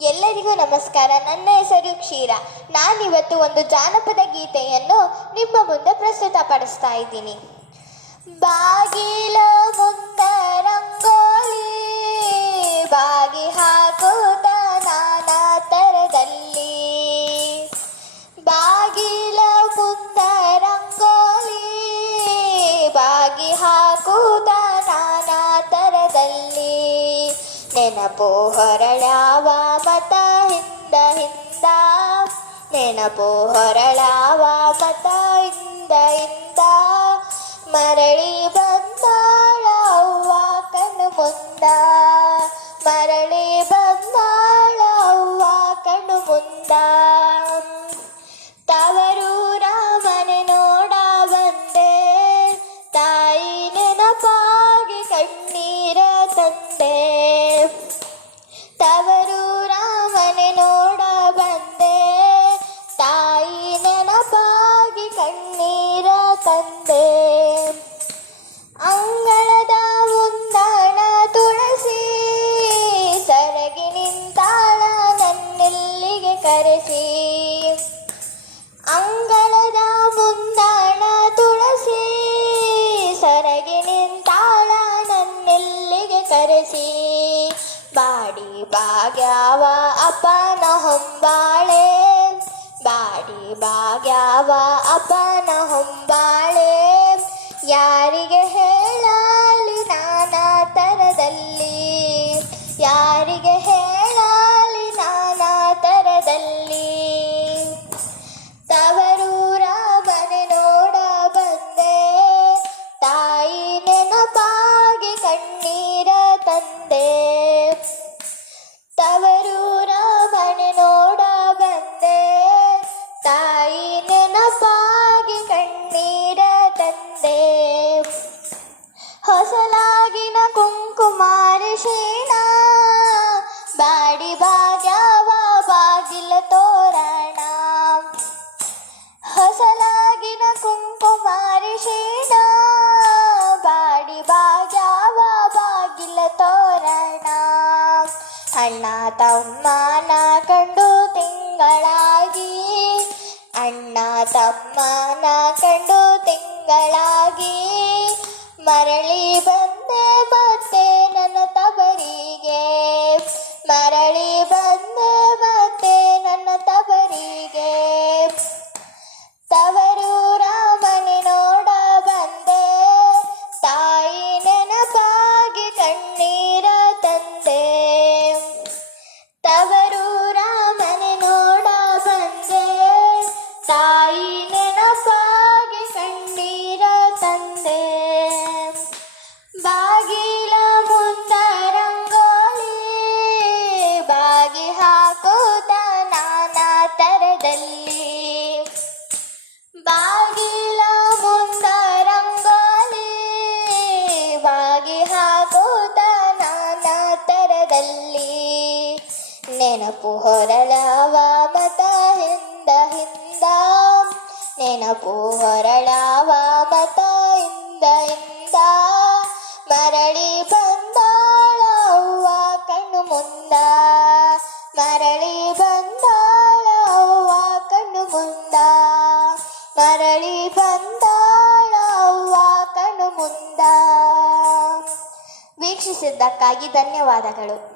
ಎಲ್ಲರಿಗೂ ನಮಸ್ಕಾರ. ನನ್ನ ಹೆಸರು ಕ್ಷೀರ. ನಾನಿವತ್ತು ಒಂದು ಜಾನಪದ ಗೀತೆಯನ್ನು ನಿಮ್ಮ ಮುಂದೆ ಪ್ರಸ್ತುತಪಡಿಸ್ತಾ ಇದ್ದೀನಿ. ಬಾಗಿಲ ಮುಂದ ರಂಗೋಲಿ, ಬಾಗಿ ಹಾಕುತ್ತ ನಾನಾ ತರದಲ್ಲಿ. ಬಾಗಿಲ ಮುಂದ ರಂಗೋಲಿ, ಬಾಗಿ ಹಾಕುತ್ತ ನಾನಾ ತರದಲ್ಲಿ. ನೆನಪು ಹೊರಳಾವ ಮತ ಹಿಂದ ಹಿಂದ ನೆನಪು ಹೊರಳಾವ ಮತ ಹಿಂದ ಹಿಂದ ಮರಳಿ ಕರೆಸಿ ಅಂಗಳದ ಮುಂದಾಣ ತುಳಸಿ, ಸರಗಿ ನಿಂತಾಳ ನನ್ನೆಲ್ಲಿಗೆ ಕರೆಸಿ. ಬಾಡಿ ಬಾಗ್ಯಾವ ಅಪನ ಹೊಂಬಾಳೆ, ಬಾಡಿ ಬಾಗ್ಯಾವ ಅಪ್ಪನ ಅಣ್ಣ ತಮ್ಮನ ಕಂಡು ತಿಂಗಳಾಗಿ. ಅಣ್ಣ ತಮ್ಮನ ಕಂಡು ತಿಂಗಳಾಗಿ. ಬಾಗಿ ಹಾಕೋದ ನಾನಾ ತರದಲ್ಲಿ ಬಾಗಿಲ ಮುಂದ ರಂಗೋಲಿ, ಬಾಗಿ ಹಾಕೋದ ನಾನಾ ತರದಲ್ಲಿ ನೆನಪು ಹೊರಳವ ಮತ ಹಿಂದ ಹಿಂದ. ನೆನಪು ಹೊರಳವ ಮತ ಮರಳಿ ಬಂದಾಳವ್ವ ಕಣ್ಣು ಮುಂದ. ಮರಳಿ ಬಂದಾಳವ್ವ ಕಣ್ಣು ಮುಂದ. ವೀಕ್ಷಿಸಿದ್ದಕ್ಕಾಗಿ ಧನ್ಯವಾದಗಳು.